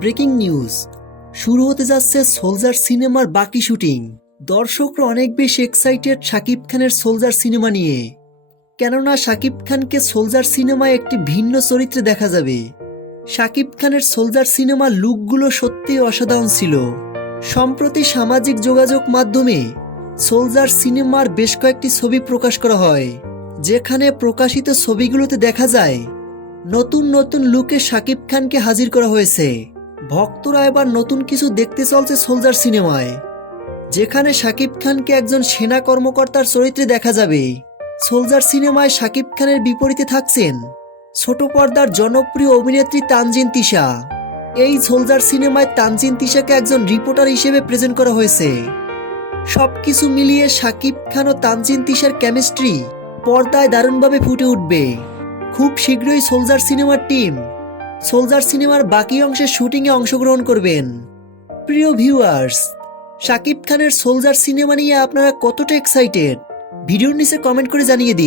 Breaking news, শুরু হতে যাচ্ছে সোলজার সিনেমার বাকি শুটিং। দর্শকরা অনেক বেশি এক্সাইটেড শাকিব খানের সোলজার সিনেমা নিয়ে, কেননা শাকিব খানকে সোলজার সিনেমায় একটি ভিন্ন চরিত্রে দেখা যাবে। শাকিব খানের সোলজার সিনেমার লুকগুলো সত্যিই অসাধারণ ছিল। সম্প্রতি সামাজিক যোগাযোগ মাধ্যমে সোলজার সিনেমার বেশ কয়েকটি ছবি প্রকাশ করা হয়, যেখানে প্রকাশিত ছবিগুলোতে দেখা যায় নতুন নতুন লুকে শাকিব খানকে হাজির করা হয়েছে। ভক্তরা এবার নতুন কিছু দেখতে চলছে সোলজার সিনেমায়, যেখানে শাকিব খানকে একজন সেনা কর্মকর্তার চরিত্রে দেখা যাবে। সোলজার সিনেমায় শাকিব খানের বিপরীতে থাকছেন ছোট পর্দার জনপ্রিয় অভিনেত্রী তানজিন তিশা। এই সোলজার সিনেমায় তানজিন তিশাকে একজন রিপোর্টার হিসেবে প্রেজেন্ট করা হয়েছে। সবকিছু মিলিয়ে শাকিব খান ও তানজিন তিশার কেমিস্ট্রি পর্দায় দারুণভাবে ফুটে উঠবে। খুব শীঘ্রই সোলজার সিনেমার টিম সোলজার সিনেমার বাকি অংশের শুটিংয়ে অংশগ্রহণ করবেন। প্রিয় ভিউয়ার্স, শাকিব খানের সোলজার সিনেমা নিয়ে আপনারা কতটা এক্সাইটেড ভিডিওর নিচে কমেন্ট করে জানিয়ে দিন।